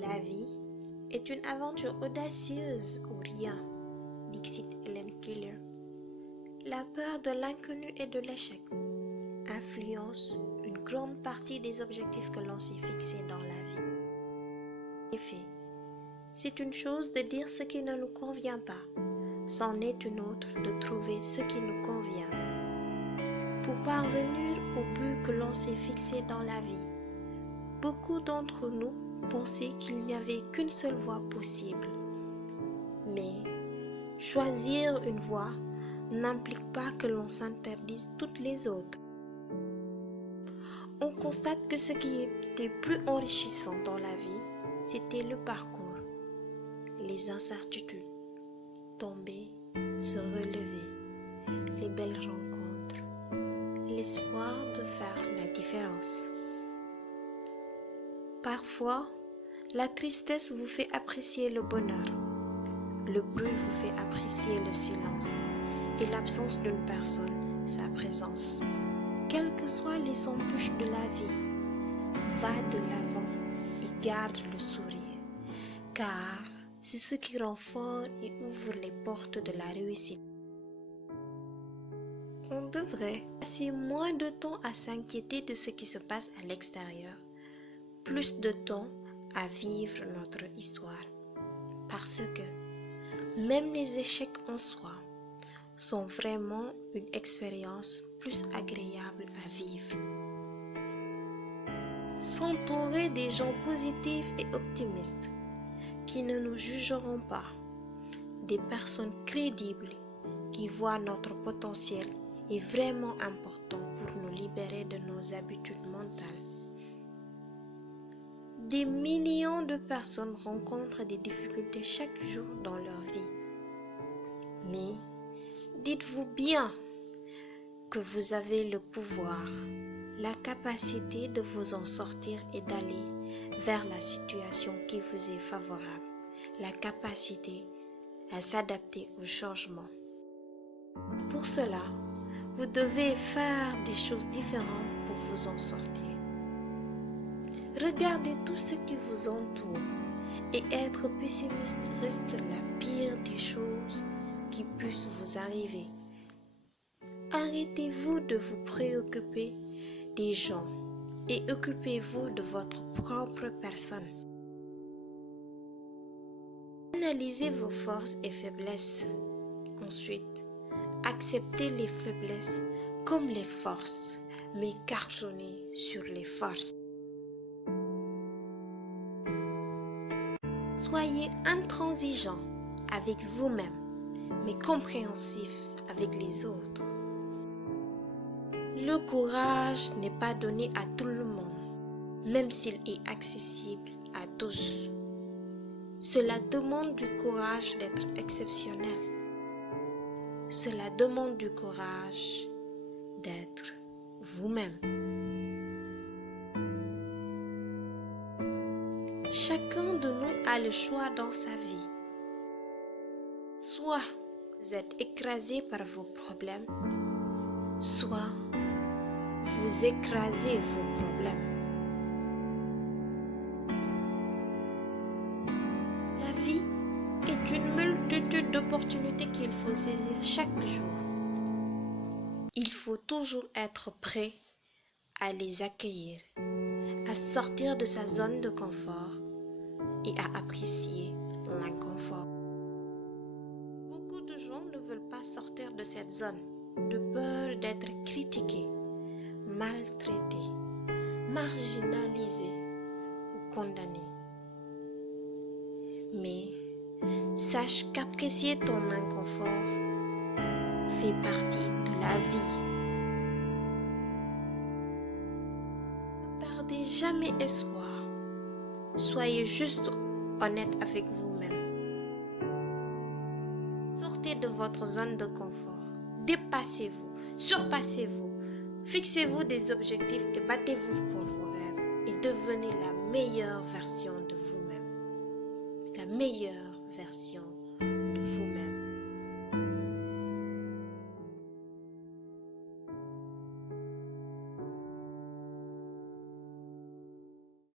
La vie est une aventure audacieuse ou rien, dixit Helen Keller. La peur de l'inconnu et de l'échec influence une grande partie des objectifs que l'on s'est fixés dans la vie. En effet, c'est une chose de dire ce qui ne nous convient pas, c'en est une autre de trouver ce qui nous convient. Pour parvenir au but que l'on s'est fixé dans la vie, beaucoup d'entre nous pensaient qu'il n'y avait qu'une seule voie possible. Mais choisir une voie n'implique pas que l'on s'interdise toutes les autres. On constate que ce qui était plus enrichissant dans la vie, c'était le parcours, les incertitudes, tomber, se relever, les belles rencontres, l'espoir de faire la différence. Parfois, la tristesse vous fait apprécier le bonheur, le bruit vous fait apprécier le silence et l'absence d'une personne, sa présence. Quelles que soient les embûches de la vie, va de l'avant et garde le sourire, car c'est ce qui rend fort et ouvre les portes de la réussite. On devrait passer moins de temps à s'inquiéter de ce qui se passe à l'extérieur, plus de temps à vivre notre histoire, parce que même les échecs en soi sont vraiment une expérience plus agréable à vivre. S'entourer des gens positifs et optimistes qui ne nous jugeront pas, des personnes crédibles qui voient notre potentiel est vraiment important pour nous libérer de nos habitudes mentales. Des millions de personnes rencontrent des difficultés chaque jour dans leur vie. Mais dites-vous bien que vous avez le pouvoir, la capacité de vous en sortir et d'aller vers la situation qui vous est favorable, la capacité à s'adapter au changement. Pour cela, vous devez faire des choses différentes pour vous en sortir. Regardez tout ce qui vous entoure et être pessimiste reste la pire des choses qui puissent vous arriver. Arrêtez-vous de vous préoccuper des gens et occupez-vous de votre propre personne. Analysez vos forces et faiblesses. Ensuite, acceptez les faiblesses comme les forces, mais cartonnez sur les forces. Soyez intransigeant avec vous-même, mais compréhensif avec les autres. Le courage n'est pas donné à tout le monde, même s'il est accessible à tous. Cela demande du courage d'être exceptionnel. Cela demande du courage d'être vous-même. Chacun de nous a le choix dans sa vie. Soit vous êtes écrasé par vos problèmes, soit vous écrasez vos problèmes. La vie est une multitude d'opportunités qu'il faut saisir chaque jour. Il faut toujours être prêt à les accueillir, à sortir de sa zone de confort et à apprécier l'inconfort. Beaucoup de gens ne veulent pas sortir de cette zone de peur d'être critiqués, maltraités, marginalisés ou condamnés. Mais sache qu'apprécier ton inconfort fait partie de la vie. Ne perdez jamais espoir. Soyez juste honnête avec vous-même. Sortez de votre zone de confort. Dépassez-vous, surpassez-vous. Fixez-vous des objectifs et battez-vous pour vos rêves. Et devenez la meilleure version de vous-même. La meilleure version